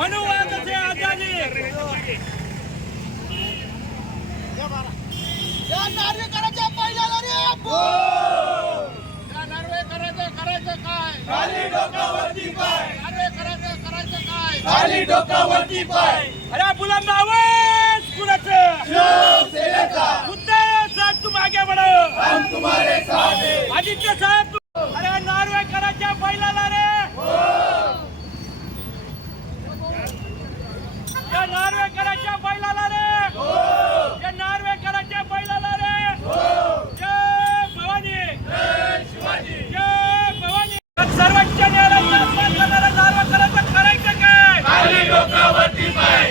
मनुवाद से आजादी या नार्वेकरांच्या पहिल्याला रे या नार्वेकरांचं करायचं काय? खाली डोकावरती पाय. नार्वेकरांचं करायचं काय? खाली डोकावरती पाय. अरे बुलंद आवाज कुणाचं? शिवसेनेचा मुद्दे साथ तुम आगे बढ़ो. हम तुम्हारे साथ हैं आदित्य साहेब अरे नार्वेकरांच्या बैलाला रे या नार्वेकरांच्या बैलाला रे या नार्वेकरांच्या बैलाला रे जय भवानी जय भवानी सर्वोच्च न्यायालयाचा अपमान करणाऱ्या नार्वेकरांचं करायचं काय खाली डोकावरती पाय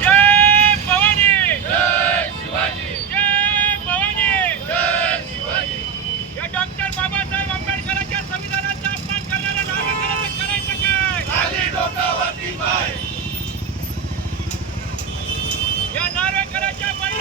जय भवानी जय भवानी या डॉक्टर बाबासाहेब आंबेडकरांच्या संविधानाचा अपमान करणाऱ्या नार्वेकरांचं करायचं काय खाली डोकावरती पाय या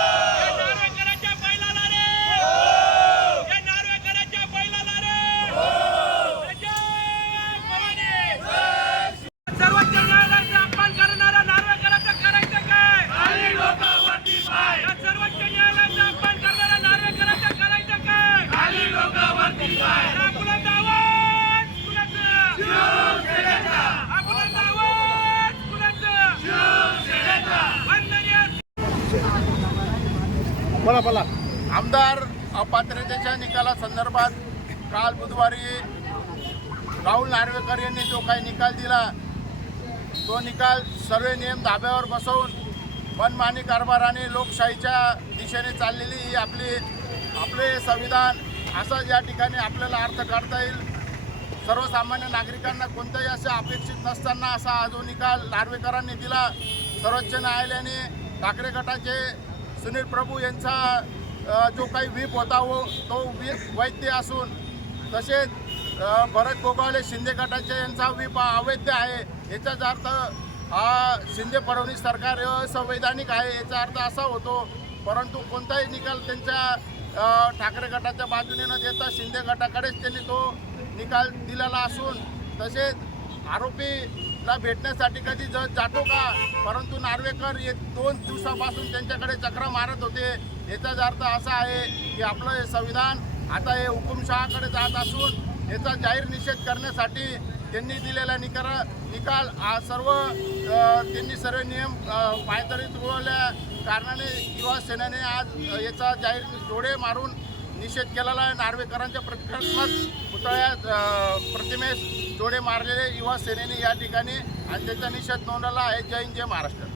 नार्वेकरांच्या बैलाला रे या नार्वेकरांच्या बैलाला रे या नार्वेकरांच्या बैलाला रे जय भवानी सर्वोच्च न्यायालयाचा अपमान करणाऱ्या नार्वेकरांचं करायचं काय खाली डोकावरती पाय या सर्वोच्च न्यायालयाचा अपमान करणाऱ्या नार्वेकरांचं करायचं काय खाली डोकावरती पाय हा बुलंद आवाज कुणाचं? शिवसेनेचा हा बुलंद आवाज कुणाचं? शिवसेनेचा वंदनीय बोला बोला. आमदार अपात्रतेच्या निकालासंदर्भात काल बुधवारी राहुल नार्वेकर यांनी जो काही निकाल दिला तो निकाल सर्व नियम धाब्यावर बसवून मनमानी कारभाराने लोकशाहीच्या दिशेने चाललेली ही आपली आपले संविधान असं या ठिकाणी आपल्याला अर्थ काढता येईल. सर्वसामान्य नागरिकांना कोणत्याही अशा अपेक्षित नसताना असा हा जो निकाल नार्वेकरांनी दिला सर्वोच्च न्यायालयाने ठाकरे गटाचे सुनील प्रभू यांचा जो काही व्हीप होता वो तो व्हीप वैद्य असून तसेच भरत गोगावले शिंदे गटाचे यांचा व्हीप हा अवैध आहे. याचाच अर्थ हा शिंदे फडणवीस सरकार संवैधानिक आहे याचा अर्थ असा होतो परंतु कोणताही निकाल त्यांच्या ठाकरे गटाच्या बाजूने न देता शिंदे गटाकडेच त्यांनी तो निकाल दिलेला असून तसेच आरोपीला भेटण्यासाठी कधी जज जातो का? परंतु नार्वेकर हे दोन दिवसापासून त्यांच्याकडे चक्र मारत होते. याचाच अर्थ असा आहे की आपलं हे संविधान आता हे हुकुमशहाकडे जात असून याचा जाहीर निषेध करण्यासाठी त्यांनी दिलेला निकर निकाल हा सर्व त्यांनी सर्व नियम अ, पायदळी कारणाने युवा सेनेने आज याचा जाहीर जोडे मारून निषेध केलेला आहे. नार्वेकरांच्या प्रतिकात्मक पुतळ्यात अ, जोडे मारलेले युवा सेनेने या ठिकाणी आणि त्याचा निषेध नोंदवला आहे. जय हिंद जय महाराष्ट्र.